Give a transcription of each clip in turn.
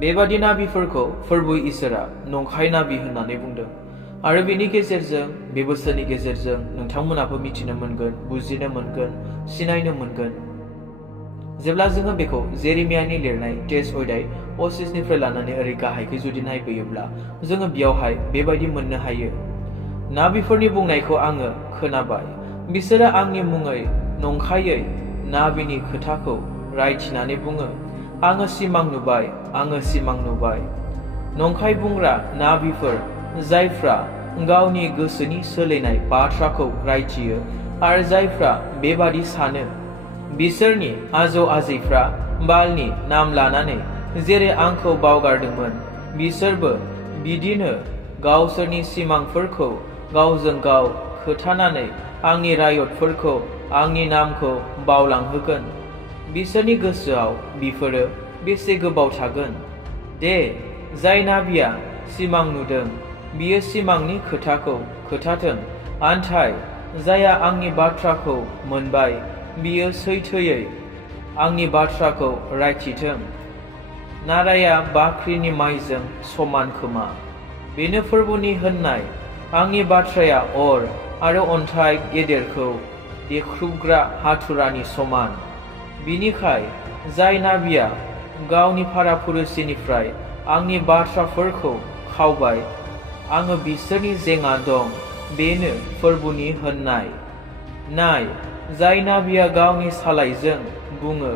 बेबादि नाबिफोरखौ फोरबु इसोरा नंखाय नाबि होननानै बुंदों आरो बेनि गेजेरजों बे बोसोरनि गेजेरजों नोंथांमोनाबो मिथिनो मोनगोन, बुजिनो मोनगोन, सिनायनो मोनगोन। जेब्ला जोङो बेखौ जेरेमियानि लिरनाय टेक्स्ट अध्याय 25निफ्राय लानानै ओरै गाहायखै जुदि नायबोयोब्ला जोङो बेयावहाय बेबायदि मोननो हायो। नाबिफोरनि बुंनायखौ आङो खोनाबाय, बिसोरो आंनि मुङै नंखायै नाबिनि खोथाखौ रायथिनानै बुङो। आङो सिमां नुबाय, आङो सिमां नुबाय। नंखाय बुंग्रा नाबिफोर जायफ्रा गावनि गोसोनि सोलायनाय बाथ्राखौ रायथियो आरो जायफ्रा बेबादि सानो, बिसोरनि आजौ आजैफ्रा बालनि नाम लानानै जेरै आंखौ बावगारदोंमोन, बिसोरबो बिदिनो गावसोरनि सिमांफोरखौ गावजों गाव खोथानानै आंनि रायतफोरखौ, आंनि नामखौ बावलांहोगोन। बिसोरनि गोसोआव बिफोरो बेसे गोबाव थागोन? दे, जाय नाबिया सिमां नुदों बियो सिमांनि खोथाखौ खोथाथों, आन्थाय जायहा आंनि बाथ्राखौ मोनबाय बियो सैथोयै आंनि बाथ्राखौ रायथिथों। नाराया बाख्रिनि माइजों समान खोमा, बेनो फोरबुनि होननाय। आंनि बाथ्राया अर आरो अन्थाइ गेदेरखौ देख्रुबग्रा हाथुरानि समान। बिनिखाय जाय नाबिया गावनि फाराफुरुसिनिफ्राय आंनि बाथ्राफोरखौ खावबाय, आङो बिसोरनि जेंना दं, बेनो फोरबुनि होननाय। नाय, जाय नाबिया गावनि सालायजों बुङो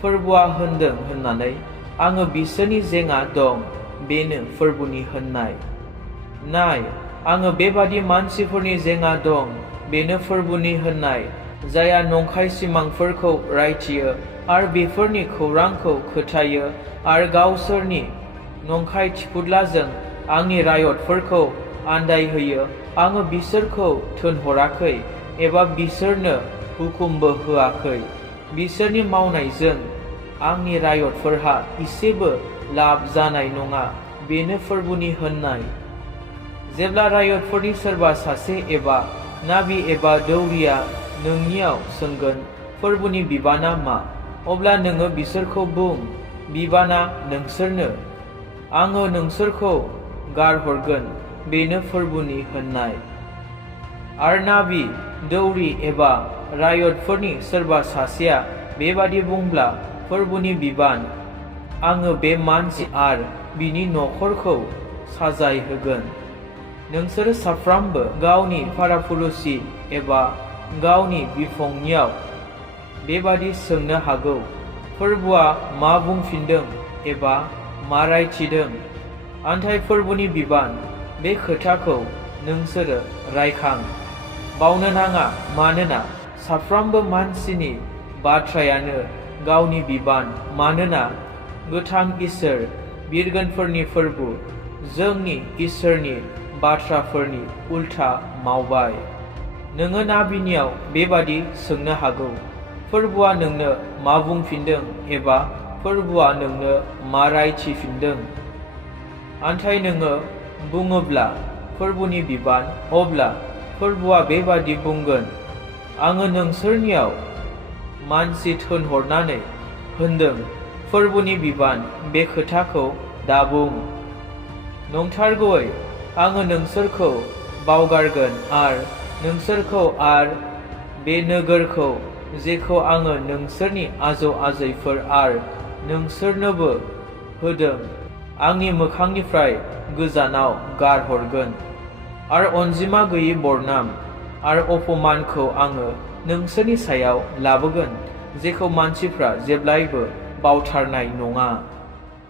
फोरबुआ होनदों होननानै, आङो बिसोरनि जेंना दं, बेनो फोरबुनि होननाय। नाय, आङो बेबादि मानसिफोरनि जेंना दं, बेनो फोरबुनि होननाय, जायहा नंखाय सिमांफोरखौ रायथियो आरो बेफोरनि खौरांखौ खोथायो आरो गावसोरनि नंखाय थिफुदलाजों आंनि रायतफोरखौ आन्दायहोयो। आङो बिसोरखौ थोनहराखै एबा बिसोरनो हुकुमबो होआखै। बिसोरनि मावनायजों आंनि रायतफोरहा इसेबो लाब जानाय नङा, बेनो फोरबुनि होननाय। जेब्ला रायतफोरनि सोरबा सासे एबा नाबि एबा दौरिया नोंनियाव सोंगोन, फोरबुनि बिबाना मा? अब्ला नोङो बिसोरखौ बुं, बिबाना नोंसोरनो, आङो नोंसोरखौ गारहरगोन, बेनो फोरबुनि होननाय। आरो नाबि, दौरि एबा रायतफोरनि सोरबा सासेया बेबादि बुंब्ला, फोरबुनि बिबान, आङो बे मानसि आरो बिनि नखरखौ साजाय होगोन। नोंसोरो साफ्रामबो गावनि फाराफुरुसि एबा गावनि बिफंनियाव बेबादि सोंनो हागौ, फोरबुआ मा बुंफिनदों एबा मा रायथिदों? आन्थाय फोरबुनि बिबान, बे खोथाखौ नोंसोरो रायखां। बावनो नाङा, मानोना साफ्रामबो मानसिनि बाथ्रायानो गावनि बिबान, मानोना गोथां इसोर बिरगोनफोरनि फोरबु, जोंनि इसोरनि बाथ्राफोरनि उल्था मावबाय। नोङो नाबिनियाव बेबादि सोंनो हागौ, फोरबुआ नोंनो मा बुंफिनदों एबा फोरबुआ नोंनो मा रायथिफिनदों? आन्थाय नोङो बुङोब्ला फोरबुनि बिबान, अब्ला फोरबुआ बेबादि बुंगोन, आङो नोंसोरनियाव मानसि थोनहरनानै होनदों, फोरबुनि बिबान, बे खोथाखौ दाबुं। नंथारगौयै आङो नोंसोरखौ बावगारगोन आरो नोंसोरखौ आरो बे नोगोरखौ, जेखौ आङो नोंसोरनि आजौ आजैफोर आरो नोंसोरनोबो होदों, आंनि मोखांनिफ्राय गोजानाव गारहरगोन। आरो अनजिमा गैयै बरनाम आरो अपमानखौ आङो नोंसोरनि सायाव लाबोगोन, जेखौ मानसिफ्रा जेब्लायबो बावथारनाय नङा।